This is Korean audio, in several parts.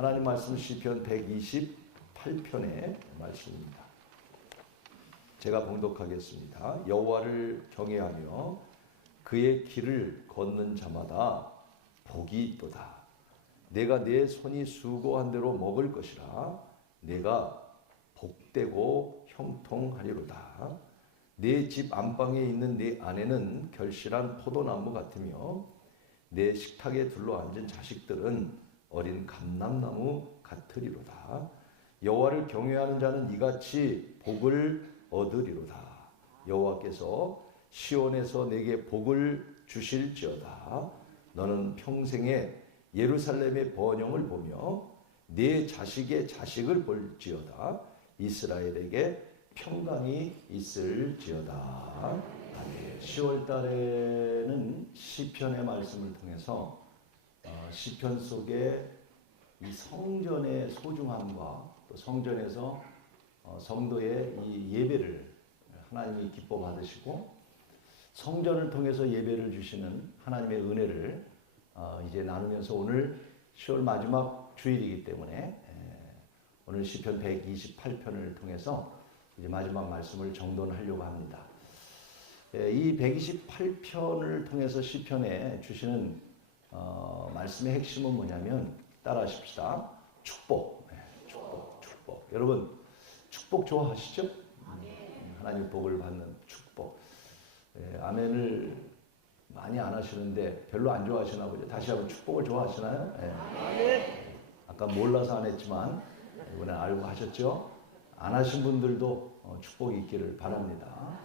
하나님 말씀 시편 128편의 말씀입니다. 제가 봉독하겠습니다. 여호와를 경외하며 그의 길을 걷는 자마다 복이 있도다. 내가 내 손이 수고한 대로 먹을 것이라. 내가 복되고 형통하리로다. 내 집 안방에 있는 내 아내는 결실한 포도나무 같으며 내 식탁에 둘러앉은 자식들은 어린 감람나무 같으리로다. 여호와를 경외하는 자는 이같이 복을 얻으리로다. 여호와께서 시온에서 내게 복을 주실지어다. 너는 평생에 예루살렘의 번영을 보며 내 자식의 자식을 볼지어다. 이스라엘에게 평강이 있을지어다. 아멘. 10월 달에는 시편의 말씀을 통해서 시편 속에 이 성전의 소중함과 또 성전에서 성도의 이 예배를 하나님이 기뻐 받으시고 성전을 통해서 예배를 주시는 하나님의 은혜를 이제 나누면서 오늘 10월 마지막 주일이기 때문에 오늘 시편 128편을 통해서 이제 마지막 말씀을 정돈하려고 합니다. 이 128편을 통해서 시편에 주시는 말씀의 핵심은 뭐냐면 따라하십시다. 축복. 축복. 여러분 축복 좋아하시죠? 하나님 복을 받는 축복. 아멘을 많이 안 하시는데 별로 안 좋아하시나 보죠. 다시 한번 축복을 좋아하시나요? 아까 몰라서 안 했지만 이번에 알고 하셨죠? 안 하신 분들도 축복이 있기를 바랍니다.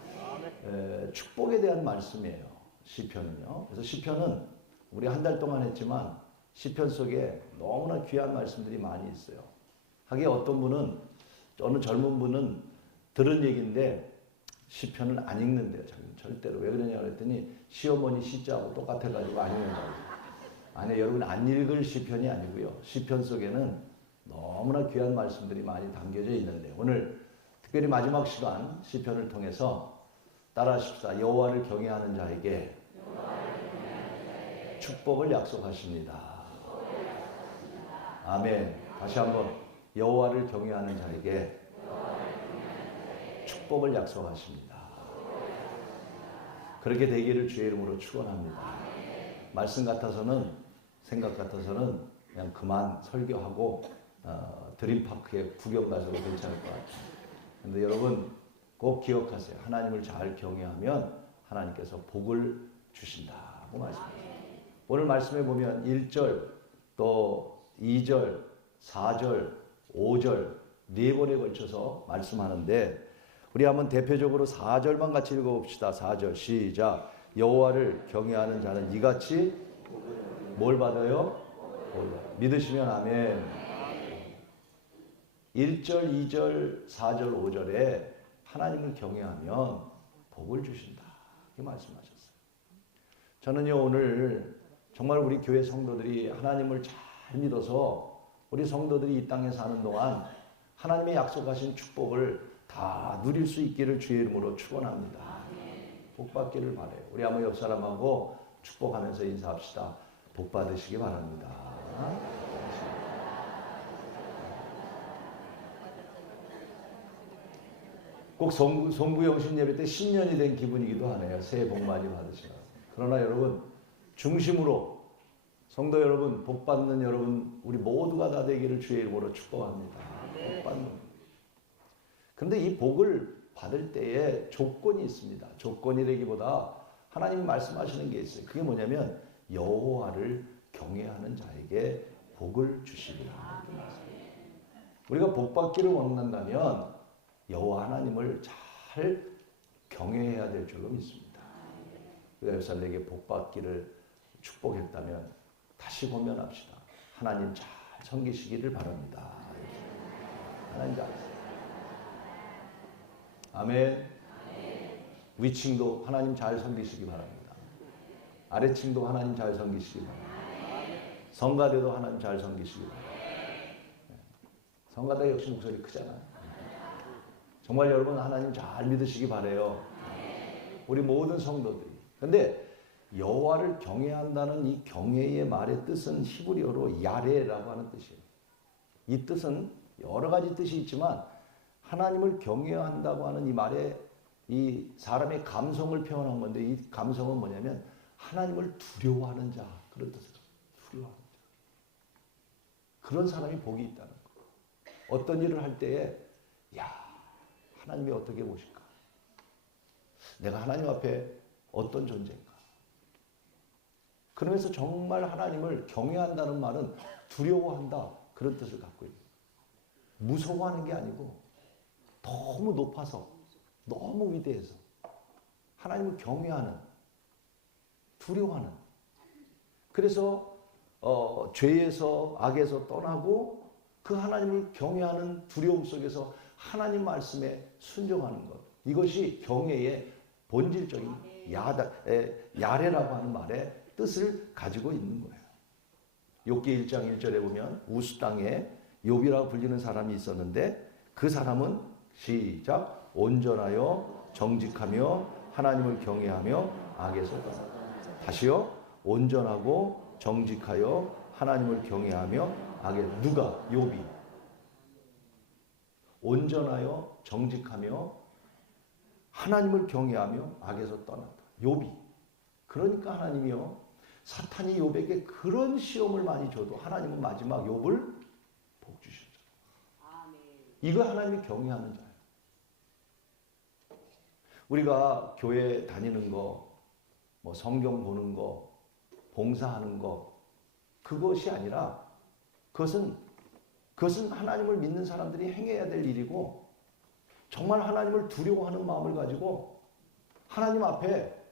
축복에 대한 말씀이에요. 시편은요. 그래서 시편은 우리 한 달 동안 했지만 시편 속에 너무나 귀한 말씀들이 많이 있어요. 하기에 어떤 분은 어느 젊은 분은 들은 얘기인데 시편을 안 읽는데요. 절대로. 왜 그러냐 그랬더니 시어머니 시자하고 똑같아가지고 안 읽는다고. 아니 여러분 안 읽을 시편이 아니고요. 시편 속에는 너무나 귀한 말씀들이 많이 담겨져 있는데 오늘 특별히 마지막 시간 시편을 통해서 따라하십시다. 여호와를 경외하는 자에게 축복을 약속하십니다. 아멘. 다시 한번 여호와를 경외하는 자에게 축복을 약속하십니다. 그렇게 되기를 주의 이름으로 축원합니다. 말씀 같아서는 생각 같아서는 그냥 그만 설교하고 드림파크에 구경 가셔도 괜찮을 것 같아요. 그런데 여러분 꼭 기억하세요. 하나님을 잘 경외하면 하나님께서 복을 주신다고 말씀하세요. 오늘 말씀에 보면 1절 또 2절 4절 5절 네 번에 걸쳐서 말씀하는데 우리 한번 대표적으로 4절만 같이 읽어봅시다. 4절 시작. 여호와를 경외하는 자는 이같이 뭘 받아요? 믿으시면 아멘. 1절, 2절, 4절, 5절에 하나님을 경외하면 복을 주신다. 이렇게 말씀하셨어요. 저는요 오늘 정말 우리 교회 성도들이 하나님을 잘 믿어서 우리 성도들이 이 땅에 사는 동안 하나님의 약속하신 축복을 다 누릴 수 있기를 주의 이름으로 축원합니다. 복 받기를 바라요. 우리 한번 옆 사람하고 축복하면서 인사합시다. 복 받으시기 바랍니다. 꼭 송구영신 예배 때 신년이 된 기분이기도 하네요. 새해 복 많이 받으시라고. 그러나 여러분 중심으로 성도 여러분 복 받는 여러분 우리 모두가 다 되기를 주의 이름으로 축복합니다. 복 받는. 그런데 이 복을 받을 때에 조건이 있습니다. 조건이라기보다 하나님이 말씀하시는 게 있어요. 그게 뭐냐면 여호와를 경외하는 자에게 복을 주시리라. 우리가 복 받기를 원한다면 여호와 하나님을 잘 경외해야 될 줄로 믿습니다. 우리가 여러분에게 복 받기를 축복했다면 다시 고면합시다. 하나님 잘 섬기시기를 바랍니다. 하나님 잘 아멘. 위층도 하나님 잘 섬기시기 바랍니다. 아래층도 하나님 잘 섬기시기 바랍니다. 성가대도 하나님 잘 섬기시기 바랍니다. 성가대 역시 목소리 크잖아요. 정말 여러분 하나님 잘 믿으시기 바라요. 우리 모든 성도들이. 근데 여호와를 경외한다는 이 경외의 말의 뜻은 히브리어로 야레라고 하는 뜻이에요. 이 뜻은 여러 가지 뜻이 있지만 하나님을 경외해야 한다고 하는 이 말에 이 사람의 감성을 표현한 건데 이 감성은 뭐냐면 하나님을 두려워하는 자 그런 뜻이에요. 두려워하는 자. 그런 사람이 복이 있다는 거. 어떤 일을 할 때에 야 하나님이 어떻게 보실까? 내가 하나님 앞에 어떤 존재인가? 그러면서 정말 하나님을 경외한다는 말은 두려워한다 그런 뜻을 갖고 있는 거예요. 무서워하는 게 아니고 너무 높아서 너무 위대해서 하나님을 경외하는 두려워하는 그래서 죄에서 악에서 떠나고 그 하나님을 경외하는 두려움 속에서 하나님 말씀에 순종하는 것 이것이 경외의 본질적인 야레라고 하는 말의 뜻을 가지고 있는 거예요. 욥기 1장 1절에 보면 우스 땅에 욥이라고 불리는 사람이 있었는데 그 사람은 시작 온전하여 정직하며 하나님을 경외하며 악에서 떠났다. 다시요. 온전하고 정직하여 하나님을 경외하며 악에서 누가? 욥이. 온전하여 정직하며 하나님을 경외하며 악에서 떠났다. 욥이. 그러니까 하나님이요. 사탄이 욥에게 그런 시험을 많이 줘도 하나님은 마지막 욥을 복 주셨죠. 이거 하나님이 경외하는 자예요. 우리가 교회 다니는 거, 뭐 성경 보는 거, 봉사하는 거 그것이 아니라 그것은 하나님을 믿는 사람들이 행해야 될 일이고 정말 하나님을 두려워하는 마음을 가지고 하나님 앞에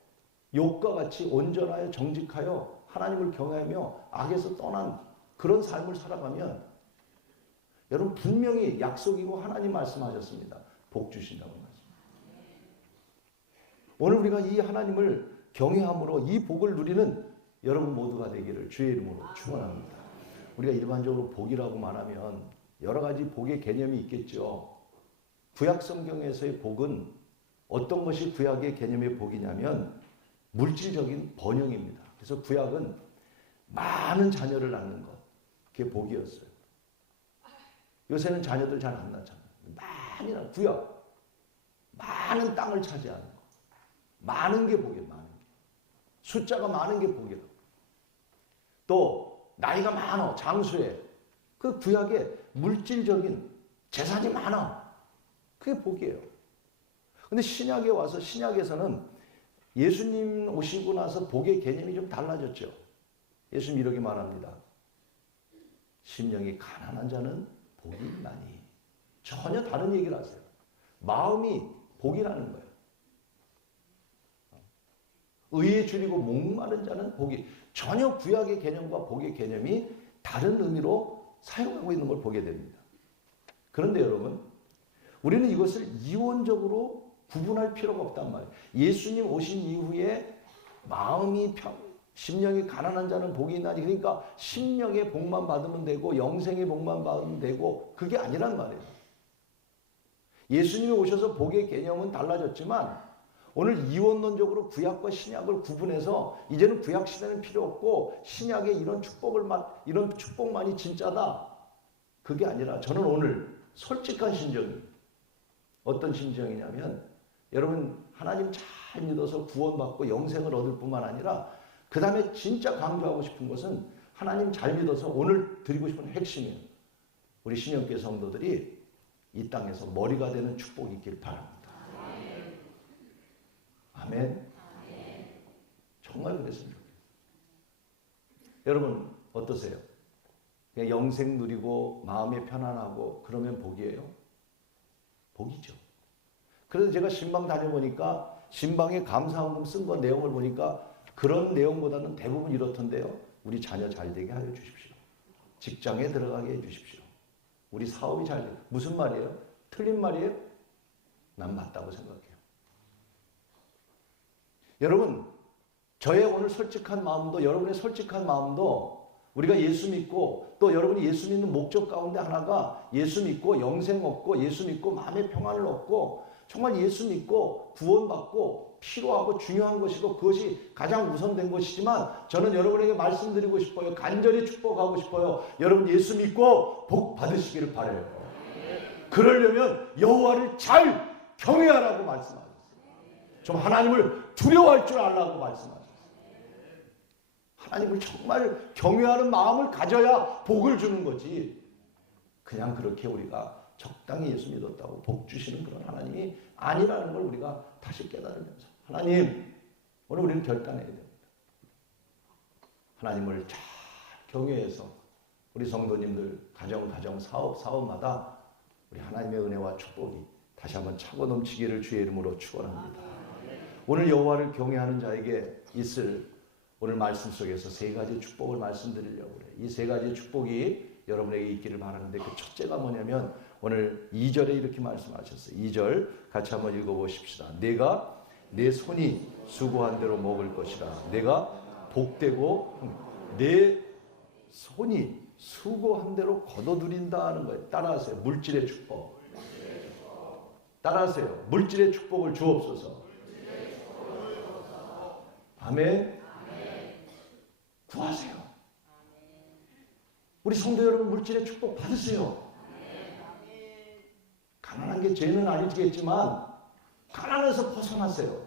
욥과 같이 온전하여 정직하여 하나님을 경외하며 악에서 떠난 그런 삶을 살아가면 여러분 분명히 약속이고 하나님 말씀하셨습니다. 복 주신다고 말씀. 오늘 우리가 이 하나님을 경외함으로 이 복을 누리는 여러분 모두가 되기를 주의 이름으로 축원합니다. 우리가 일반적으로 복이라고 말하면 여러 가지 복의 개념이 있겠죠. 구약 성경에서의 복은 어떤 것이 구약의 개념의 복이냐면 물질적인 번영입니다. 그래서 구약은 많은 자녀를 낳는 것, 그게 복이었어요. 요새는 자녀들 잘 안 낳잖아요. 많이 낳는 구약, 많은 땅을 차지하는 것, 많은 게 복이에요. 많은 게. 숫자가 많은 게 복이라고. 또 나이가 많아, 장수해. 그 구약에 물질적인 재산이 많아. 그게 복이에요. 근데 신약에 와서 신약에서는 예수님 오시고 나서 복의 개념이 좀 달라졌죠. 예수님 이렇게 말합니다. 심령이 가난한 자는 복이 있나니. 전혀 다른 얘기를 하세요. 마음이 복이라는 거예요. 의에 줄이고 목마른 자는 복이. 전혀 구약의 개념과 복의 개념이 다른 의미로 사용하고 있는 걸 보게 됩니다. 그런데 여러분, 우리는 이것을 이원적으로 구분할 필요가 없단 말이에요. 예수님 오신 이후에 마음이 심령이 가난한 자는 복이 있나니 그러니까 심령의 복만 받으면 되고 영생의 복만 받으면 되고 그게 아니란 말이에요. 예수님이 오셔서 복의 개념은 달라졌지만 오늘 이원론적으로 구약과 신약을 구분해서 이제는 구약 시대는 필요 없고 신약의 이런 축복만이 진짜다. 그게 아니라 저는 오늘 솔직한 심정이 어떤 심정이냐면 여러분 하나님 잘 믿어서 구원받고 영생을 얻을 뿐만 아니라 그 다음에 진짜 강조하고 싶은 것은 하나님 잘 믿어서 오늘 드리고 싶은 핵심이에요. 우리 신영교회 성도들이 이 땅에서 머리가 되는 축복이 있길 바랍니다. 아멘. 정말 그랬으면 좋겠어요. 여러분 어떠세요? 그냥 영생 누리고 마음이 편안하고 그러면 복이에요? 복이죠. 그래서 제가 신방 다녀보니까 신방에 감사헌금 쓴 거 내용을 보니까 그런 내용보다는 대부분 이렇던데요. 우리 자녀 잘 되게 하여 주십시오. 직장에 들어가게 해 주십시오. 우리 사업이 잘 되게. 무슨 말이에요? 틀린 말이에요? 난 맞다고 생각해요. 여러분 저의 오늘 솔직한 마음도 여러분의 솔직한 마음도 우리가 예수 믿고 또 여러분이 예수 믿는 목적 가운데 하나가 예수 믿고 영생 얻고 예수 믿고 마음의 평안을 얻고 정말 예수 믿고 구원받고 필요하고 중요한 것이고 그것이 가장 우선된 것이지만 저는 여러분에게 말씀드리고 싶어요. 간절히 축복하고 싶어요. 여러분 예수 믿고 복 받으시기를 바라요. 그러려면 여호와를 잘 경외하라고 말씀하셨어요. 좀 하나님을 두려워할 줄 알라고 말씀하셨어요. 하나님을 정말 경외하는 마음을 가져야 복을 주는 거지. 그냥 그렇게 우리가 적당히 예수 믿었다고 복 주시는 그런 하나님이 아니라는 걸 우리가 다시 깨달으면서 하나님, 오늘 우리는 결단해야 됩니다. 하나님을 잘 경외해서 우리 성도님들 가정 사업마다 우리 하나님의 은혜와 축복이 다시 한번 차고 넘치기를 주의 이름으로 축원합니다. 오늘 여호와를 경외하는 자에게 있을 오늘 말씀 속에서 세 가지 축복을 말씀드리려고 그래요. 이 세 가지 축복이 여러분에게 있기를 바라는데 그 첫째가 뭐냐면 오늘 2절에 이렇게 말씀하셨어요. 2절 같이 한번 읽어보십시다. 내가 내 손이 수고한 대로 먹을 것이라. 내가 복되고 내 손이 수고한 대로 거둬들인다 하는 거예요. 따라하세요. 물질의 축복. 따라하세요. 물질의 축복을 주옵소서. 아멘. 구하세요. 우리 성도 여러분 물질의 축복 받으세요. 가난한 게 죄는 아니겠지만 가난해서 벗어나세요.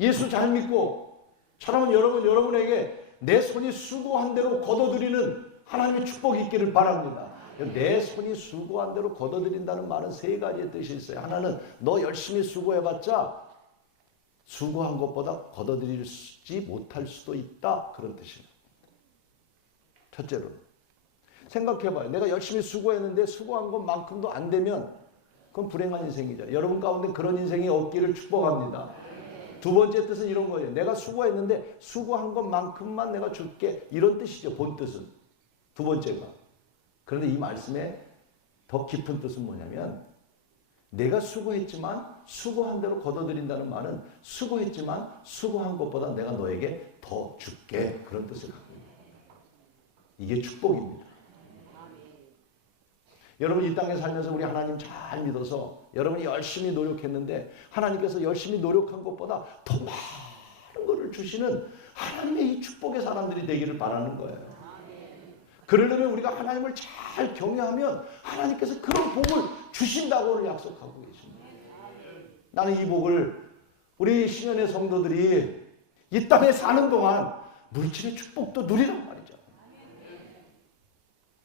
예수 잘 믿고 저는 여러분에게 내 손이 수고한 대로 거둬들이는 하나님의 축복이 있기를 바랍니다. 내 손이 수고한 대로 거둬들인다는 말은 세 가지의 뜻이 있어요. 하나는 너 열심히 수고해봤자 수고한 것보다 거둬들이지 못할 수도 있다. 그런 뜻입니다. 첫째로 생각해봐요. 내가 열심히 수고했는데 수고한 것만큼도 안 되면 그건 불행한 인생이죠. 여러분 가운데 그런 인생이 없기를 축복합니다. 두 번째 뜻은 이런 거예요. 내가 수고했는데 수고한 것만큼만 내가 줄게. 이런 뜻이죠. 본 뜻은. 두 번째가. 그런데 이 말씀에 더 깊은 뜻은 뭐냐면 내가 수고했지만 수고한 대로 거둬들인다는 말은 수고했지만 수고한 것보다 내가 너에게 더 줄게. 그런 뜻을 갖고 있습니다. 이게 축복입니다. 여러분 이 땅에 살면서 우리 하나님 잘 믿어서 여러분이 열심히 노력했는데 하나님께서 열심히 노력한 것보다 더 많은 것을 주시는 하나님의 이 축복의 사람들이 되기를 바라는 거예요. 그러려면 우리가 하나님을 잘 경외하면 하나님께서 그런 복을 주신다고 오늘 약속하고 계십니다. 나는 이 복을 우리 신현의 성도들이 이 땅에 사는 동안 물질의 축복도 누리란 말이죠.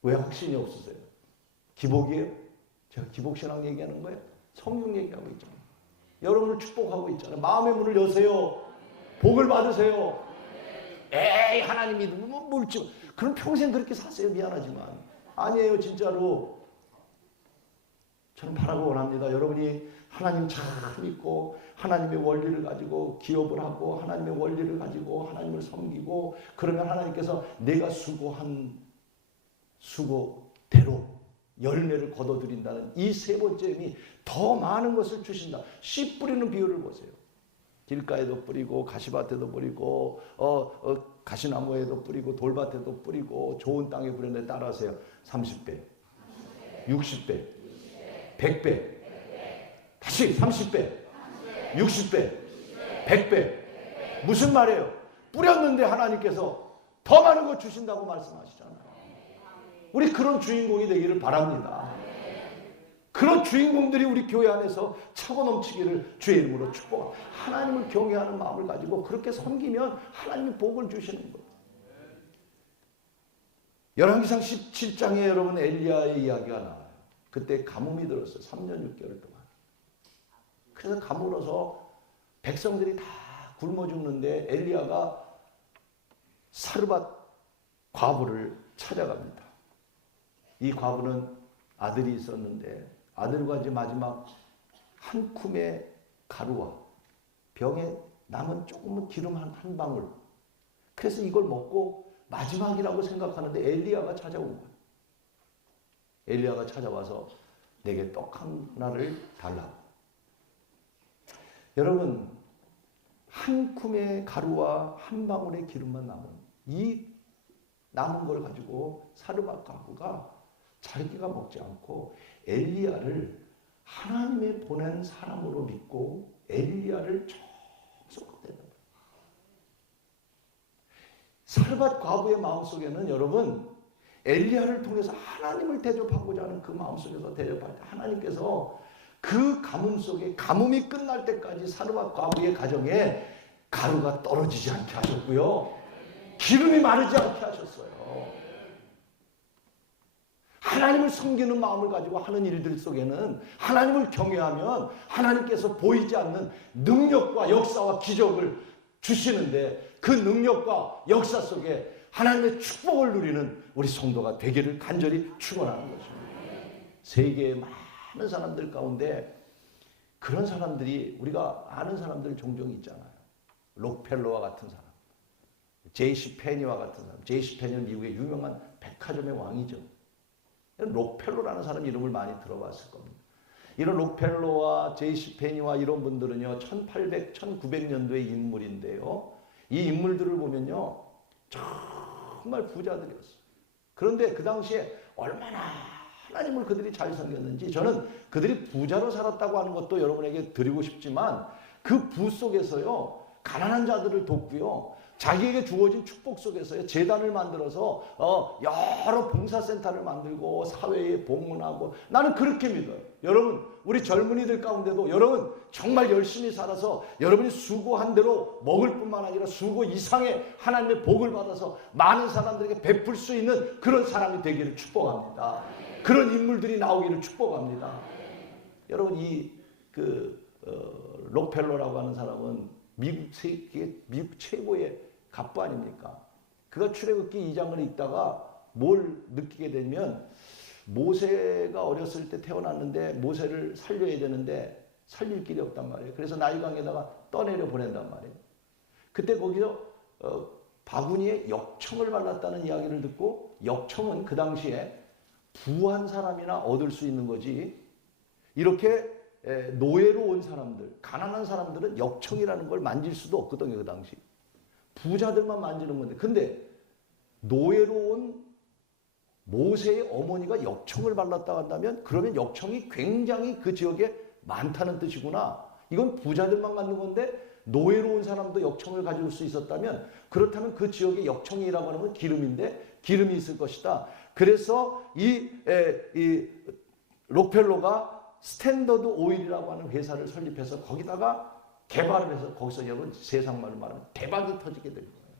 왜 확신이 없으세요? 기복이에요? 제가 기복신앙 얘기하는 거예요? 성령 얘기하고 있잖아요. 여러분을 축복하고 있잖아요. 마음의 문을 여세요. 복을 받으세요. 에이 하나님이 물질 그럼 평생 그렇게 사세요. 미안하지만 아니에요. 진짜로 저는 바라고 원합니다. 여러분이 하나님 잘 믿고 하나님의 원리를 가지고 기업을 하고 하나님의 원리를 가지고 하나님을 섬기고 그러면 하나님께서 내가 수고한 수고대로 열매를 거둬들인다는 이 세 번째 의미 더 많은 것을 주신다. 씨 뿌리는 비율을 보세요. 길가에도 뿌리고 가시밭에도 뿌리고 가시나무에도 뿌리고 돌밭에도 뿌리고 좋은 땅에 뿌리는데 따라하세요. 30배, 60배, 100배, 다시 30배, 60배, 100배. 무슨 말이에요? 뿌렸는데 하나님께서 더 많은 것 주신다고 말씀하시잖아요. 우리 그런 주인공이 되기를 바랍니다. 그런 주인공들이 우리 교회 안에서 차고 넘치기를 주의 이름으로 축복합니다. 하나님을 경외하는 마음을 가지고 그렇게 섬기면 하나님이 복을 주시는 거예요. 열왕기상 17장에 여러분 엘리야의 이야기가 나와요. 그때 가뭄이 들었어요. 3년 6개월 동안. 그래서 가물어서 백성들이 다 굶어 죽는데 엘리야가 사르밧 과부를 찾아갑니다. 이 과부는 아들이 있었는데 아들과 이제 마지막 한 쿰의 가루와 병에 남은 조금은 기름 한 방울. 그래서 이걸 먹고 마지막이라고 생각하는데 엘리야가 찾아온 거예요. 엘리야가 찾아와서 내게 떡 하나를 달라고. 여러분 한 쿰의 가루와 한 방울의 기름만 남은 이 남은 걸 가지고 사르밧 과부가 자기가 먹지 않고 엘리야를 하나님의 보낸 사람으로 믿고 엘리야를 쫓아내는 거예요. 사르밧 과부의 마음속에는 여러분 엘리야를 통해서 하나님을 대접하고자 하는 그 마음속에서 대접할 때 하나님께서 그 가뭄 속에 가뭄이 끝날 때까지 사르밧 과부의 가정에 가루가 떨어지지 않게 하셨고요. 기름이 마르지 않게 하셨어요. 하나님을 섬기는 마음을 가지고 하는 일들 속에는 하나님을 경외하면 하나님께서 보이지 않는 능력과 역사와 기적을 주시는데 그 능력과 역사 속에 하나님의 축복을 누리는 우리 성도가 되기를 간절히 축원하는 것입니다. 세계의 많은 사람들 가운데 그런 사람들이 우리가 아는 사람들 종종 있잖아요. 록펠러와 같은 사람, J.C. 페니와 같은 사람. J.C. 페니는 미국의 유명한 백화점의 왕이죠. 록펠러라는 사람 이름을 많이 들어봤을 겁니다. 이런 록펠러와 J.C. 페니와 이런 분들은요 1800, 1900년도의 인물인데요. 이 인물들을 보면요 정말 부자들이었어요. 그런데 그 당시에 얼마나 하나님을 그들이 잘 섬겼는지 저는 그들이 부자로 살았다고 하는 것도 여러분에게 드리고 싶지만 그 부 속에서요 가난한 자들을 돕고요 자기에게 주어진 축복 속에서요 재단을 만들어서 여러 봉사센터를 만들고 사회에 봉헌하고 나는 그렇게 믿어요. 여러분 우리 젊은이들 가운데도 여러분 정말 열심히 살아서 여러분이 수고한 대로 먹을 뿐만 아니라 수고 이상의 하나님의 복을 받아서 많은 사람들에게 베풀 수 있는 그런 사람이 되기를 축복합니다. 그런 인물들이 나오기를 축복합니다. 여러분 록펠러라고 하는 사람은 미국 최고의 갑부 아닙니까? 그가 출애굽기 2장을 읽다가 뭘 느끼게 되면 모세가 어렸을 때 태어났는데 모세를 살려야 되는데 살릴 길이 없단 말이에요. 그래서 나일강에다가 떠내려 보낸단 말이에요. 그때 거기서 바구니에 역청을 발랐다는 이야기를 듣고 역청은 그 당시에 부한 사람이나 얻을 수 있는 거지 이렇게 노예로 온 사람들, 가난한 사람들은 역청이라는 걸 만질 수도 없거든요. 그 당시. 부자들만 만지는 건데 근데 노예로 온 모세의 어머니가 역청을 발랐다고 한다면 그러면 역청이 굉장히 그 지역에 많다는 뜻이구나. 이건 부자들만 갖는 건데 노예로 온 사람도 역청을 가질 수 있었다면 그렇다면 그 지역의 역청이라고 하는 건 기름인데 기름이 있을 것이다. 그래서 이 록펠러가 스탠더드 오일이라고 하는 회사를 설립해서 거기다가 개발을 해서 거기서 여러분 세상말로 말하면 대박이 터지게 된 거예요.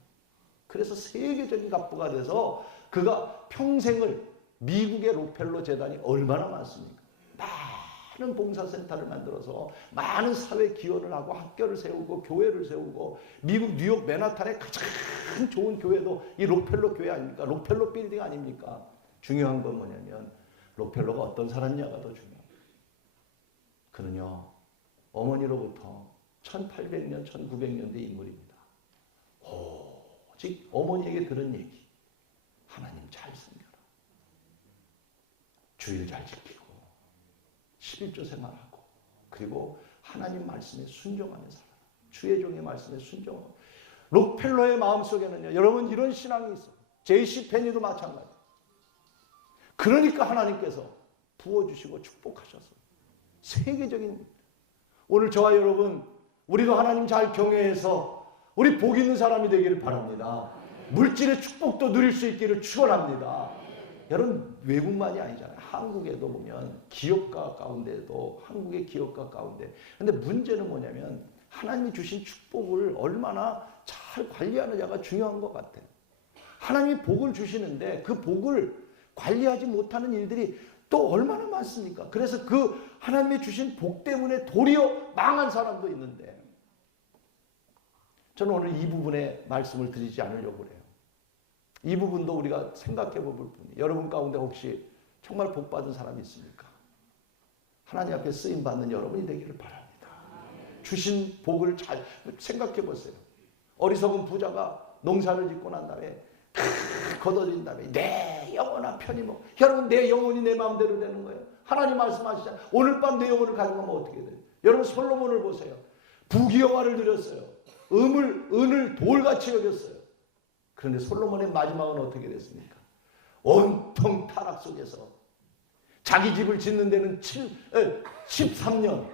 그래서 세계적인 갑부가 돼서 그가 평생을 미국의 록펠러 재단이 얼마나 많습니까? 많은 봉사센터를 만들어서 많은 사회 기원을 하고 학교를 세우고 교회를 세우고 미국 뉴욕 맨하탄의 가장 좋은 교회도 이 록펠러 교회 아닙니까? 록펠러 빌딩 아닙니까? 중요한 건 뭐냐면 록펠러가 어떤 사람이냐가 더 중요합니다. 그는요 어머니로부터 1800년, 1900년대 인물입니다. 오직 어머니에게 들은 얘기. 하나님 잘 섬겨라. 주일 잘 지키고 11조 생활하고 그리고 하나님 말씀에 순종하며 살아라. 주의 종의 말씀에 순종하고 록펠러의 마음속에는요. 여러분 이런 신앙이 있어요. J.C. 페니도 마찬가지예요. 그러니까 하나님께서 부어주시고 축복하셔서 세계적인 오늘 저와 여러분 우리도 하나님 잘 경외해서 우리 복 있는 사람이 되기를 바랍니다. 물질의 축복도 누릴 수 있기를 축원합니다. 여러분 외국만이 아니잖아요. 한국에도 보면 기업가 가운데도 한국의 기업가 가운데 근데 문제는 뭐냐면 하나님이 주신 축복을 얼마나 잘 관리하느냐가 중요한 것 같아요. 하나님이 복을 주시는데 그 복을 관리하지 못하는 일들이 또 얼마나 많습니까? 그래서 그 하나님이 주신 복 때문에 도리어 망한 사람도 있는데 저는 오늘 이 부분에 말씀을 드리지 않으려고 그래요. 이 부분도 우리가 생각해 볼 뿐이에요. 여러분 가운데 혹시 정말 복 받은 사람이 있습니까? 하나님 앞에 쓰임 받는 여러분이 되기를 바랍니다. 주신 복을 잘 생각해 보세요. 어리석은 부자가 농사를 짓고 난 다음에 거둬진 다음에 내 영혼아 편히 먹어. 여러분 내 영혼이 내 마음대로 되는 거예요. 하나님 말씀하시잖아요. 오늘 밤 내 영혼을 가져가면 어떻게 돼요? 여러분 솔로몬을 보세요. 부귀영화를 누렸어요. 은을 돌같이 여겼어요. 그런데 솔로몬의 마지막은 어떻게 됐습니까? 온통 타락 속에서 자기 집을 짓는 데는 13년,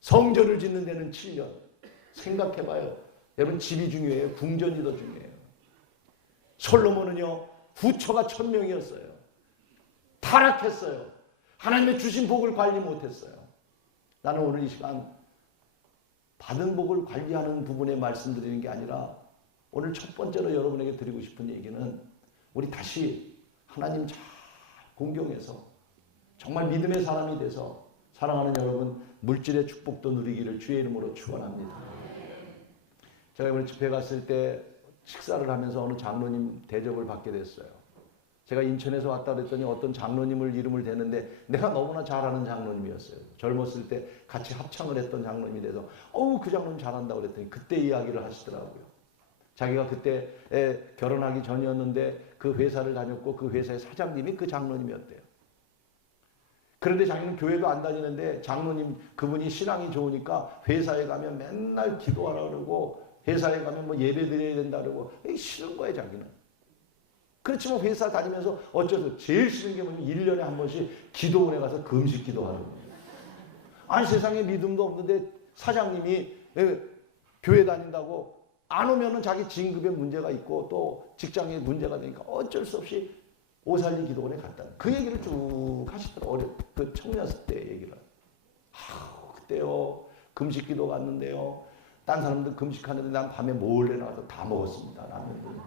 성전을 짓는 데는 7년. 생각해봐요. 여러분, 집이 중요해요? 궁전이 더 중요해요? 솔로몬은요, 부처가 1000명이었어요. 타락했어요. 하나님의 주신 복을 관리 못했어요. 나는 오늘 이 시간 받은 복을 관리하는 부분에 말씀드리는 게 아니라 오늘 첫 번째로 여러분에게 드리고 싶은 얘기는 우리 다시 하나님 잘 공경해서 정말 믿음의 사람이 돼서 사랑하는 여러분 물질의 축복도 누리기를 주의 이름으로 축원합니다. 제가 이번에 집회 갔을 때 식사를 하면서 어느 장로님 대접을 받게 됐어요. 제가 인천에서 왔다 그랬더니 어떤 장로님을 이름을 대는데 내가 너무나 잘하는 장로님이었어요. 젊었을 때 같이 합창을 했던 장로님이 돼서 그 장로님 잘한다고 그랬더니 그때 이야기를 하시더라고요. 자기가 그때 결혼하기 전이었는데 그 회사를 다녔고 그 회사의 사장님이 그 장로님이었대요. 그런데 자기는 교회도 안 다니는데 장로님 그분이 신앙이 좋으니까 회사에 가면 맨날 기도하라 그러고 회사에 가면 뭐 예배 드려야 된다 그러고 싫은 거예요 자기는. 그렇지만 회사 다니면서 어쩌서 제일 싫은 게 뭐냐면 1년에 한 번씩 기도원에 가서 금식 기도하는 거예요. 아니 세상에 믿음도 없는데 사장님이 교회 다닌다고 안 오면은 자기 진급에 문제가 있고 또 직장에 문제가 되니까 어쩔 수 없이 오살리 기도원에 갔다. 그 얘기를 쭉 하시더라고요. 그 청년생 때 얘기를. 그때요 금식 기도 갔는데요. 딴 사람들 금식하는데 난 밤에 몰래 나가서 다 먹었습니다. 라면.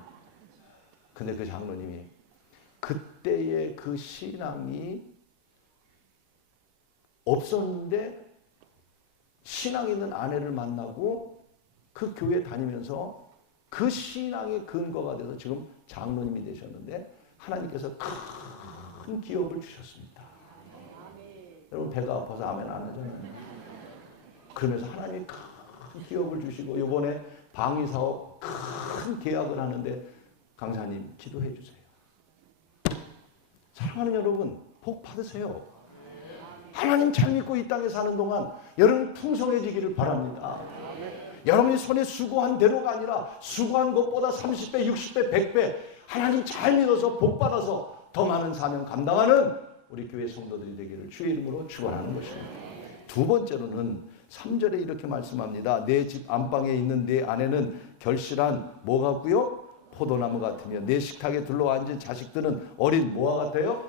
근데 그 장로님이 그때의 그 신앙이 없었는데 신앙 있는 아내를 만나고 그 교회 다니면서 그 신앙의 근거가 돼서 지금 장로님이 되셨는데 하나님께서 큰 기업을 주셨습니다. 여러분 배가 아파서 아멘 안 하잖아요. 그러면서 하나님이 큰 기업을 주시고 이번에 방위사업 큰 계약을 하는데 강사님 기도해 주세요. 사랑하는 여러분 복 받으세요. 하나님 잘 믿고 이 땅에 사는 동안 여러분 풍성해지기를 바랍니다. 여러분이 손에 수고한 대로가 아니라 수고한 것보다 30배, 60배, 100배 하나님 잘 믿어서 복 받아서 더 많은 사명 감당하는 우리 교회 성도들이 되기를 주의 이름으로 축원하는 것입니다. 두 번째로는 3절에 이렇게 말씀합니다. 내 집 안방에 있는 내 아내는 결실한 뭐 같고요? 포도나무 같으며 내 식탁에 둘러앉은 자식들은 어린 뭐와 같아요?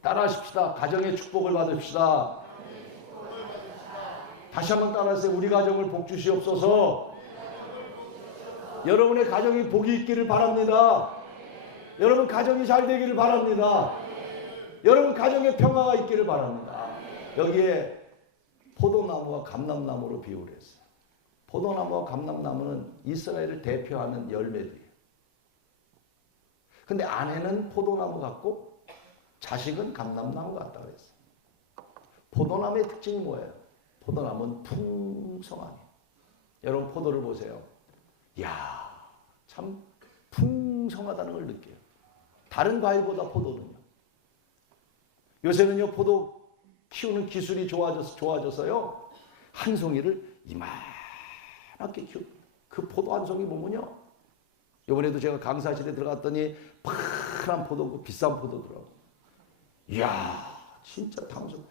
따라하십시다. 가정의 축복을 받읍시다. 다시 한번 따라하세요. 우리 가정을 복 주시옵소서. 여러분의 가정이 복이 있기를 바랍니다. 여러분 가정이 잘 되기를 바랍니다. 여러분 가정에 평화가 있기를 바랍니다. 여기에 포도나무와 감람나무로 비유를 했어요. 포도나무와 감람나무는 이스라엘을 대표하는 열매들이에요. 근데 아내는 포도나무 같고 자식은 감람나무 같다 그랬어요. 포도나무의 특징이 뭐예요? 포도나무는 풍성하게. 여러분 포도를 보세요. 이야, 참 풍성하다는 걸 느껴요. 다른 과일보다 포도는요. 요새는요 포도 키우는 기술이 좋아져서요 한 송이를 이만하게 키웁니다. 그 포도 한 송이 보면요. 이번에도 제가 강사실에 들어갔더니 파란 포도, 비싼 포도더라고요. 이야, 진짜 탕수.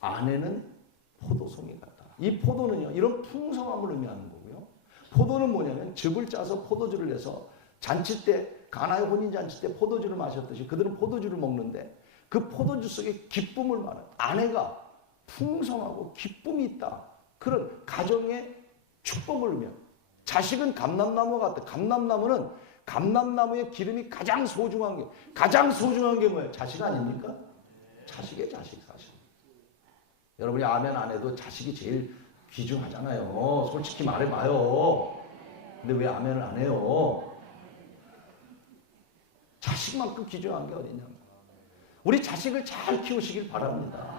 안에는 포도송이 같다. 이 포도는요, 이런 풍성함을 의미하는 거고요. 포도는 뭐냐면 즙을 짜서 포도주를 내서 잔치 때, 가나의 혼인잔치 때 포도주를 마셨듯이 그들은 포도주를 먹는데 그 포도주 속에 기쁨을 말해요. 아내가 풍성하고 기쁨이 있다. 그런 가정의 축복을 의미해요. 자식은 감람나무 같다. 감람나무는 감람나무의 기름이 가장 소중한 게 뭐예요? 자식 아닙니까? 자식의 자식 사실. 여러분이 아멘 안 해도 자식이 제일 귀중하잖아요. 솔직히 말해봐요. 근데 왜 아멘을 안 해요? 자식만큼 귀중한 게 어디냐. 우리 자식을 잘 키우시길 바랍니다.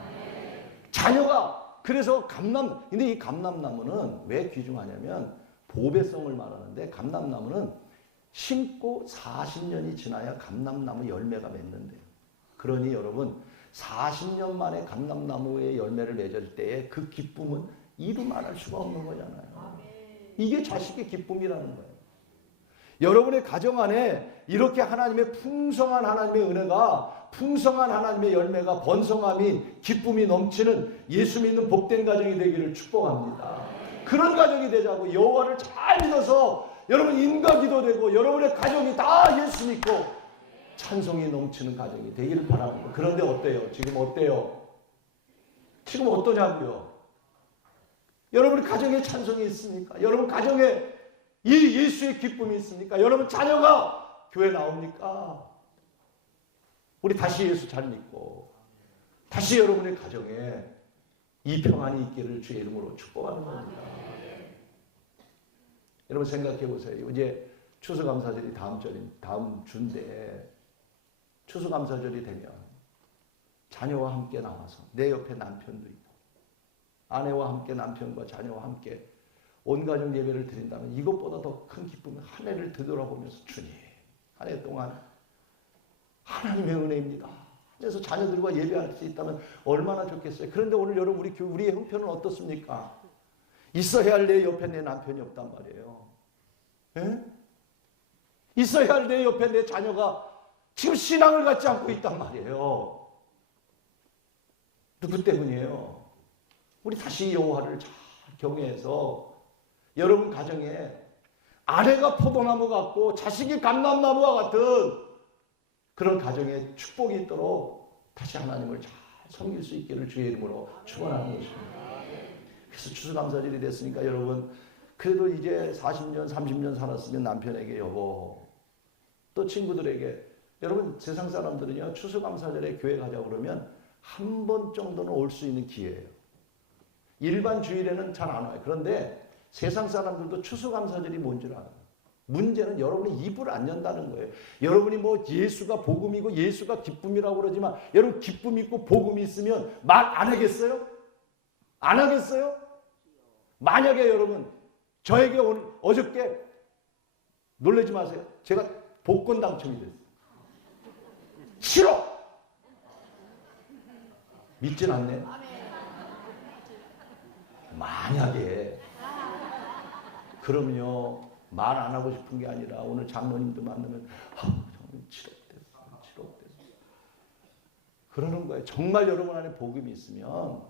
자녀가 그래서 근데 이 감람나무는 왜 귀중하냐면 보배성을 말하는데 감람나무는 심고 40년이 지나야 감람나무 열매가 맺는데요. 그러니 여러분 40년 만에 감람나무의 열매를 맺을 때의 그 기쁨은 이루 말할 수가 없는 거잖아요. 이게 자식의 기쁨이라는 거예요. 여러분의 가정 안에 이렇게 하나님의 풍성한 하나님의 은혜가 풍성한 하나님의 열매가 번성함이 기쁨이 넘치는 예수 믿는 복된 가정이 되기를 축복합니다. 그런 가정이 되자고 여호와를 잘 믿어서 여러분 인과 기도되고 여러분의 가정이 다 예수 믿고 찬송이 넘치는 가정이 되기를 바랍니다. 그런데 어때요? 지금 어때요? 지금 어떠냐고요? 여러분 가정에 찬송이 있습니까? 여러분 가정에 이 예수의 기쁨이 있습니까? 여러분 자녀가 교회 나옵니까? 우리 다시 예수 잘 믿고 다시 여러분의 가정에 이 평안이 있기를 주의 이름으로 축복하는 겁니다. 여러분 생각해 보세요. 이제 추수감사절이 다음 주인데 추수감사절이 되면 자녀와 함께 나와서 내 옆에 남편도 있고 아내와 함께 남편과 자녀와 함께 온 가족 예배를 드린다면 이것보다 더 큰 기쁨은 한 해를 되돌아보면서 주님 한 해 동안 하나님의 은혜입니다. 그래서 자녀들과 예배할 수 있다면 얼마나 좋겠어요. 그런데 오늘 여러분 우리의 형편은 어떻습니까? 있어야 할 내 옆에 내 남편이 없단 말이에요. 예? 있어야 할 내 옆에 내 자녀가 지금 신앙을 갖지 않고 있단 말이에요. 누구 때문이에요? 우리 다시 여호와를 잘 경외해서 여러분 가정에 아내가 포도나무 같고 자식이 감람나무와 같은 그런 가정에 축복이 있도록 다시 하나님을 잘 섬길 수 있기를 주의 이름으로 축원하는 것입니다. 그래서 추수감사절이 됐으니까 여러분 그래도 이제 40년 30년 살았으면 남편에게 여보 또 친구들에게 여러분 세상 사람들은요 추수감사절에 교회 가자고 그러면 한 번 정도는 올 수 있는 기회예요. 일반 주일에는 잘 안 와요. 그런데 세상 사람들도 추수감사절이 뭔 줄 알아요. 문제는 여러분이 입을 안 연다는 거예요. 여러분이 뭐 예수가 복음이고 예수가 기쁨이라고 그러지만 여러분 기쁨 있고 복음이 있으면 말 안 하겠어요? 안 하겠어요? 만약에 여러분 저에게 오늘 어저께 놀라지 마세요. 제가 복권 당첨이 됐어요. 싫어! 믿진 않네. 만약에 그러면요 말 안 하고 싶은 게 아니라 오늘 장로님도 만나면 장로님 7억 됐어. 그러는 거예요. 정말 여러분 안에 복음이 있으면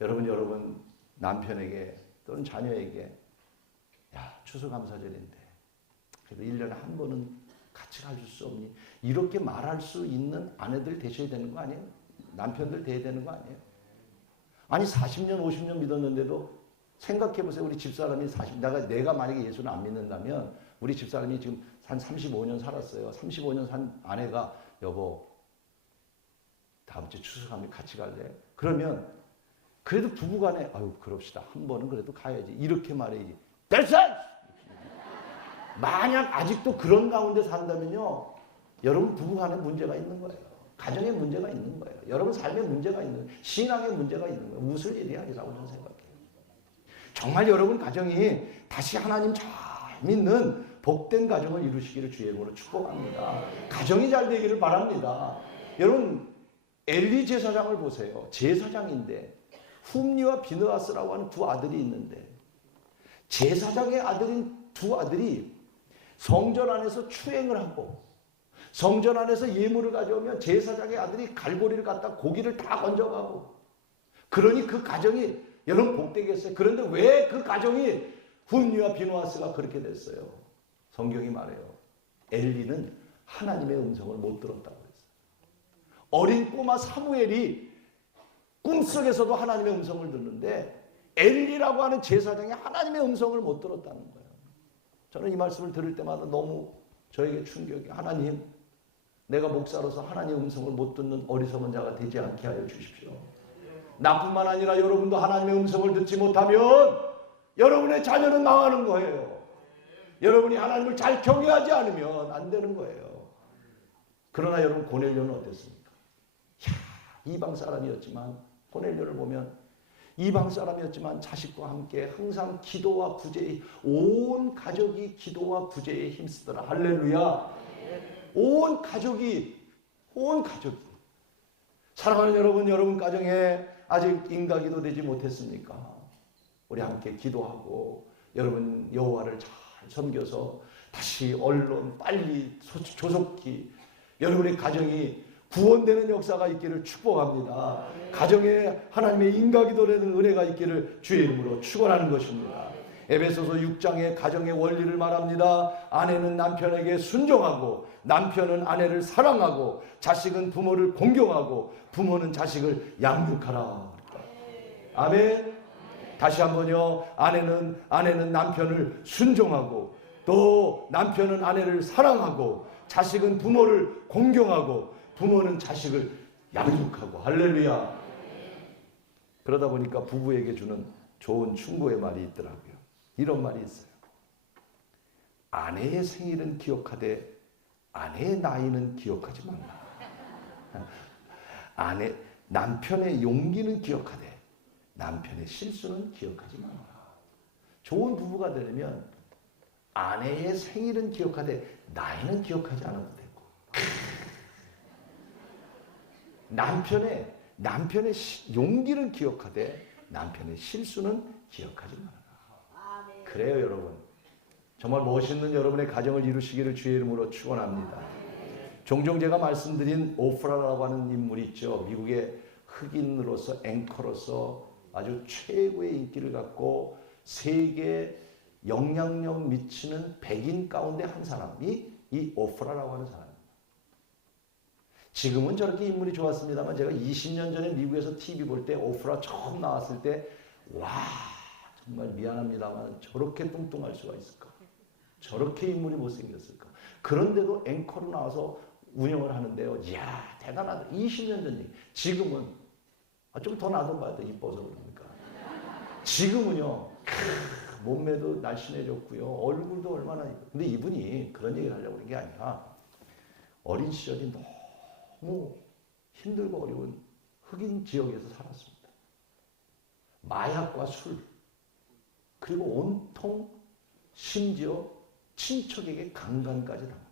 여러분 남편에게 또는 자녀에게 야 추수감사절인데 그래도 1년에 한 번은 같이 가줄 수 없니? 이렇게 말할 수 있는 아내들 되셔야 되는 거 아니에요? 남편들 돼야 되는 거 아니에요? 아니 40년 50년 믿었는데도 생각해보세요. 우리 집사람이 내가 만약에 예수를 안 믿는다면 우리 집사람이 지금 한 35년 살았어요. 35년 산 아내가 여보 다음 주 추수감에 같이 갈래? 그러면 그래도 부부간에 아유 그럽시다. 한 번은 그래도 가야지. 이렇게 말해야지. 됐어! 만약 아직도 그런 가운데 산다면요. 여러분 부부간에 문제가 있는 거예요. 가정에 문제가 있는 거예요. 여러분 삶에 문제가 있는 거예요. 신앙에 문제가 있는 거예요. 웃을 일이 아니라고 저는 생각해요. 정말 여러분 가정이 다시 하나님 잘 믿는 복된 가정을 이루시기를 주의 이름으로 축복합니다. 가정이 잘 되기를 바랍니다. 여러분 엘리 제사장을 보세요. 제사장인데 훔니와 비느하스라고 하는 두 아들이 있는데 제사장의 아들인 두 아들이 성전 안에서 추행을 하고 성전 안에서 예물을 가져오면 제사장의 아들이 갈고리를 갖다 고기를 다 건져가고 그러니 그 가정이 여러분 복되겠어요. 그런데 왜 그 가정이 훔니와 비느하스가 그렇게 됐어요? 성경이 말해요. 엘리는 하나님의 음성을 못 들었다고 했어요. 어린 꼬마 사무엘이 꿈속에서도 하나님의 음성을 듣는데 엘리라고 하는 제사장이 하나님의 음성을 못 들었다는 거예요. 저는 이 말씀을 들을 때마다 너무 저에게 충격이 하나님 내가 목사로서 하나님의 음성을 못 듣는 어리석은 자가 되지 않게 하여 주십시오. 나뿐만 아니라 여러분도 하나님의 음성을 듣지 못하면 여러분의 자녀는 망하는 거예요. 여러분이 하나님을 잘 경외하지 않으면 안 되는 거예요. 그러나 여러분 고넬료는 어땠습니까? 이방 사람이었지만 고넬료를 보면 이방 사람이었지만 자식과 함께 항상 기도와 구제에 온 가족이 기도와 구제에 힘쓰더라. 할렐루야. 온 가족이 사랑하는 여러분 가정에 아직 인가기도 되지 못했습니까? 우리 함께 기도하고 여러분 여호와를 잘 섬겨서 다시 얼른 빨리 조속히 여러분의 가정이 구원되는 역사가 있기를 축복합니다. 가정에 하나님의 인가기도 되는 은혜가 있기를 주의 이름으로 축원하는 것입니다. 에베소서 6장의 가정의 원리를 말합니다. 아내는 남편에게 순종하고 남편은 아내를 사랑하고 자식은 부모를 공경하고 부모는 자식을 양육하라. 아멘. 다시 한번요. 아내는 남편을 순종하고 또 남편은 아내를 사랑하고 자식은 부모를 공경하고 부모는 자식을 양육하고. 할렐루야. 그러다 보니까 부부에게 주는 좋은 충고의 말이 있더라고요. 이런 말이 있어요. 아내의 생일은 기억하되 아내의 나이는 기억하지 말라. 남편의 용기는 기억하되 남편의 실수는 기억하지 말라. 좋은 부부가 되려면 아내의 생일은 기억하되 나이는 기억하지 않아도 되고, 남편의 용기는 기억하되 남편의 실수는 기억하지 말라. 그래요, 여러분. 정말 멋있는 여러분의 가정을 이루시기를 주의 이름으로 축원합니다. 종종 제가 말씀드린 오프라라고 하는 인물이 있죠. 미국의 흑인으로서 앵커로서 아주 최고의 인기를 갖고 세계 영향력 미치는 백인 가운데 한 사람이 이 오프라라고 하는 사람입니다. 지금은 저렇게 인물이 좋았습니다만 제가 20년 전에 미국에서 TV 볼 때 오프라 처음 나왔을 때 와, 정말 미안합니다만 저렇게 뚱뚱할 수가 있을까? 저렇게 인물이 못생겼을까? 그런데도 앵커로 나와서 운영을 하는데요. 이야, 대단하다. 20년 전 얘기. 지금은 좀 더 나던가요? 이뻐서 그러니까. 지금은요. 몸매도 날씬해졌고요. 얼굴도 얼마나. 근데 이분이 그런 얘기를 하려고 그런 게 아니라 어린 시절이 너무 힘들고 어려운 흑인 지역에서 살았습니다. 마약과 술, 그리고 온통 심지어 친척에게 강간까지 당합니다.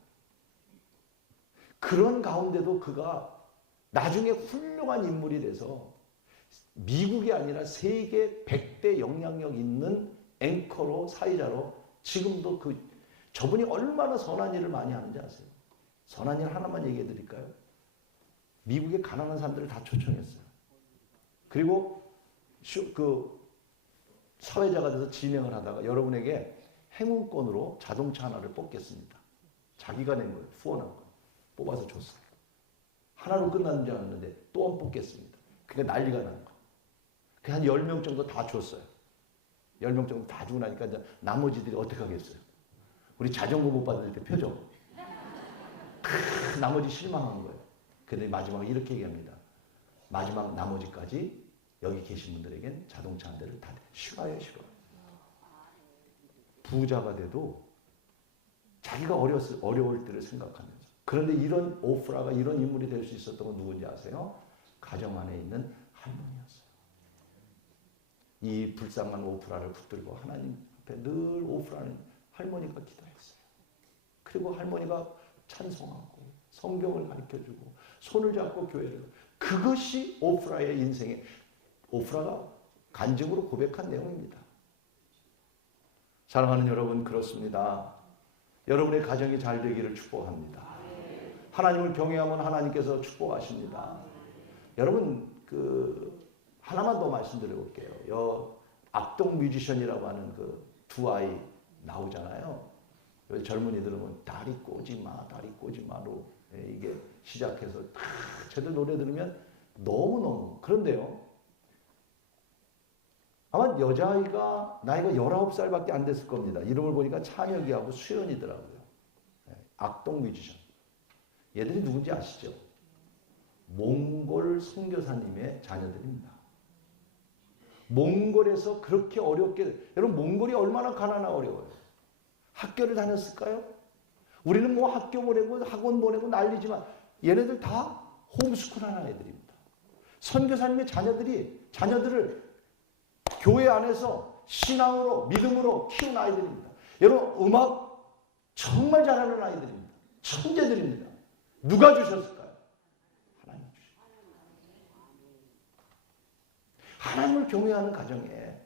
그런 가운데도 그가 나중에 훌륭한 인물이 돼서 미국이 아니라 세계 100대 영향력 있는 앵커로, 사회자로 지금도 저분이 얼마나 선한 일을 많이 하는지 아세요? 선한 일 하나만 얘기해 드릴까요? 미국의 가난한 사람들을 다 초청했어요. 그리고 사회자가 돼서 진행을 하다가 여러분에게 행운권으로 자동차 하나를 뽑겠습니다. 자기가 낸 거예요. 후원한 거. 뽑아서 줬어요. 하나로 끝나는 줄 알았는데 또 한 뽑겠습니다. 그게 난리가 나는 거예요. 한 10명 정도 다 줬어요. 10명 정도 다 주고 나니까 이제 나머지들이 어떻게 하겠어요? 우리 자전거 못 받을 때 표정. 나머지 실망한 거예요. 근데 마지막에 이렇게 얘기합니다. 마지막 나머지까지 여기 계신 분들에겐 자동차 한 대를 다 싫어요, 싫어요. 부자가 돼도 자기가 어려울 때를 생각하면서. 그런데 이런 오프라가 이런 인물이 될 수 있었던 건 누군지 아세요? 가정 안에 있는 할머니였어요. 이 불쌍한 오프라를 붙들고 하나님 앞에 늘 오프라는 할머니가 기도했어요. 그리고 할머니가 찬송하고 성경을 가르쳐주고 손을 잡고 교회를. 그것이 오프라의 인생에, 오프라가 간증으로 고백한 내용입니다. 사랑하는 여러분, 그렇습니다. 여러분의 가정이 잘 되기를 축복합니다. 하나님을 경외하면 하나님께서 축복하십니다. 여러분, 하나만 더 말씀드려 볼게요. 악동 뮤지션이라고 하는 두 아이 나오잖아요. 젊은이들은 뭐 다리 꼬지 마로 이게 시작해서 쟤들 노래 들으면 너무너무. 그런데요, 아마 여자아이가 나이가 19살밖에 안 됐을 겁니다. 이름을 보니까 찬혁이하고 수연이더라고요. 악동 뮤지션. 얘들이 누군지 아시죠? 몽골 선교사님의 자녀들입니다. 몽골에서 그렇게 어렵게, 여러분 몽골이 얼마나 가난하고 어려워요. 학교를 다녔을까요? 우리는 뭐 학교 보내고 학원 보내고 난리지만 얘네들 다 홈스쿨 하는 애들입니다. 선교사님의 자녀들을 교회 안에서 신앙으로, 믿음으로 키운 아이들입니다. 여러분, 음악 정말 잘하는 아이들입니다. 천재들입니다. 누가 주셨을까요? 하나님 주셨어요. 하나님을 경외하는 가정에,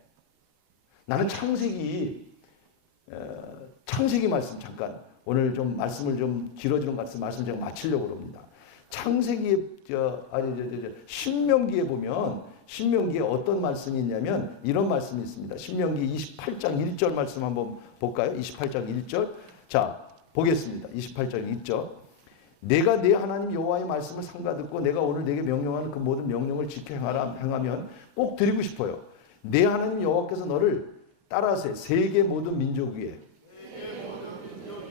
나는 창세기 말씀 잠깐, 오늘 좀 말씀을 좀 길어지는 말씀 제가 마치려고 합니다. 창세기에 신명기에 보면 신명기에 어떤 말씀이 있냐면 이런 말씀이 있습니다. 신명기 28장 1절 말씀 한번 볼까요? 28장 1절. 자, 보겠습니다. 28장 1절. 내가 내 하나님 여호와의 말씀을 삼가 듣고 내가 오늘 내게 명령하는 그 모든 명령을 지켜 행하면 꼭 드리고 싶어요. 내 하나님 여호와께서 너를 따라서 세계 모든 민족 위에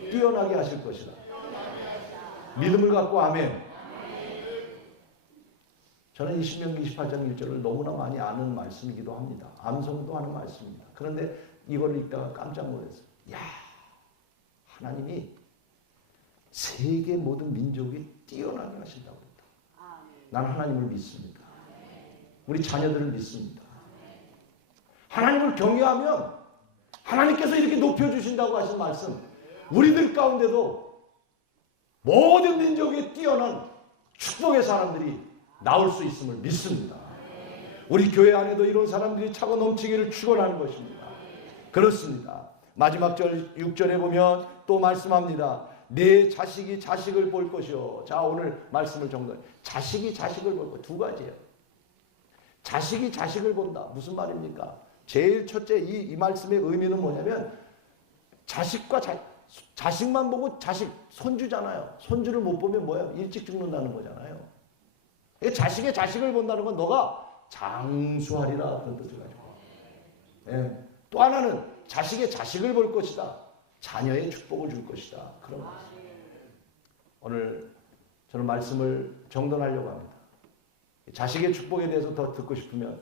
뛰어나게 하실 것이다. 믿음을 갖고 아멘. 저는 이 신명기 28장 1절을 너무나 많이 아는 말씀이기도 합니다. 암송도 하는 말씀입니다. 그런데 이걸 읽다가 깜짝 놀랐어요. 야, 하나님이 세계 모든 민족이 뛰어나게 하신다고 했다. 난 하나님을 믿습니다. 우리 자녀들을 믿습니다. 하나님을 경외하면 하나님께서 이렇게 높여주신다고 하신 말씀, 우리들 가운데도 모든 민족에 뛰어난 축복의 사람들이 나올 수 있음을 믿습니다. 우리 교회 안에도 이런 사람들이 차고 넘치기를 축원하는 것입니다. 그렇습니다. 마지막 절 6절에 보면 또 말씀합니다. 내 자식이 자식을 볼 것이요. 자, 오늘 말씀을 정리해. 자식이 자식을 볼 것. 두 가지예요. 자식이 자식을 본다. 무슨 말입니까? 제일 첫째 이 말씀의 의미는 뭐냐면 자식과 자식만 보고 자식 손주잖아요. 손주를 못 보면 뭐예요? 일찍 죽는다는 거잖아요. 자식의 자식을 본다는 건 너가 장수하리라 그런 뜻을 가지고. 예. 또 하나는 자식의 자식을 볼 것이다. 자녀의 축복을 줄 것이다. 그런 말씀. 오늘 저는 말씀을 정돈하려고 합니다. 자식의 축복에 대해서 더 듣고 싶으면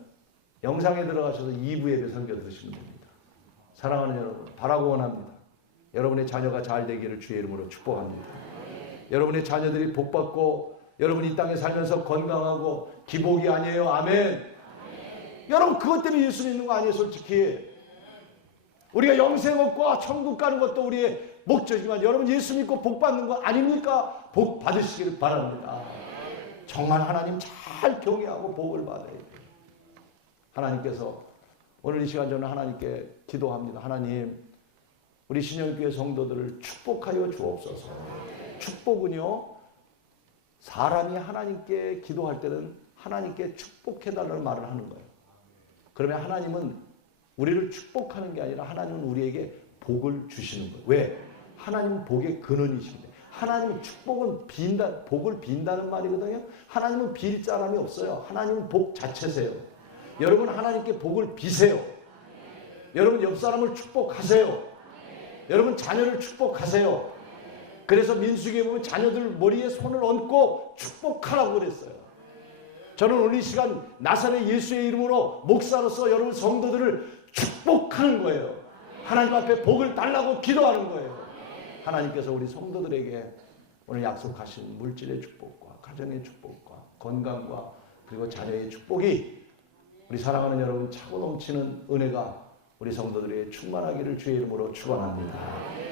영상에 들어가셔서 2부 예배 설교 들으시면 됩니다. 사랑하는 여러분, 바라고 원합니다. 여러분의 자녀가 잘 되기를 주의 이름으로 축복합니다. 여러분의 자녀들이 복받고 여러분 이 땅에 살면서 건강하고 기복이 아니에요. 아멘. 여러분 그것 때문에 예수 믿는 거 아니에요. 솔직히 우리가 영생 얻고 천국 가는 것도 우리의 목적이지만 여러분 예수 믿고 복 받는 거 아닙니까? 복 받으시기를 바랍니다. 정말 하나님 잘 경외하고 복을 받아야 돼요. 하나님께서 오늘 이 시간 저는 하나님께 기도합니다. 하나님 우리 신영교회 성도들을 축복하여 주옵소서. 축복은요 사람이 하나님께 기도할 때는 하나님께 축복해달라는 말을 하는 거예요. 그러면 하나님은 우리를 축복하는 게 아니라 하나님은 우리에게 복을 주시는 거예요. 왜? 하나님은 복의 근원이십니다. 하나님은 축복은 복을 빈다는 말이거든요. 하나님은 빌 사람이 없어요. 하나님은 복 자체세요. 여러분 하나님께 복을 비세요. 여러분 옆 사람을 축복하세요. 여러분 자녀를 축복하세요. 그래서 민수기에 보면 자녀들 머리에 손을 얹고 축복하라고 그랬어요. 저는 오늘 이 시간 나사렛 예수의 이름으로 목사로서 여러분 성도들을 축복하는 거예요. 하나님 앞에 복을 달라고 기도하는 거예요. 하나님께서 우리 성도들에게 오늘 약속하신 물질의 축복과 가정의 축복과 건강과 그리고 자녀의 축복이 우리 사랑하는 여러분 차고 넘치는 은혜가 우리 성도들에게 충만하기를 주의 이름으로 축원합니다.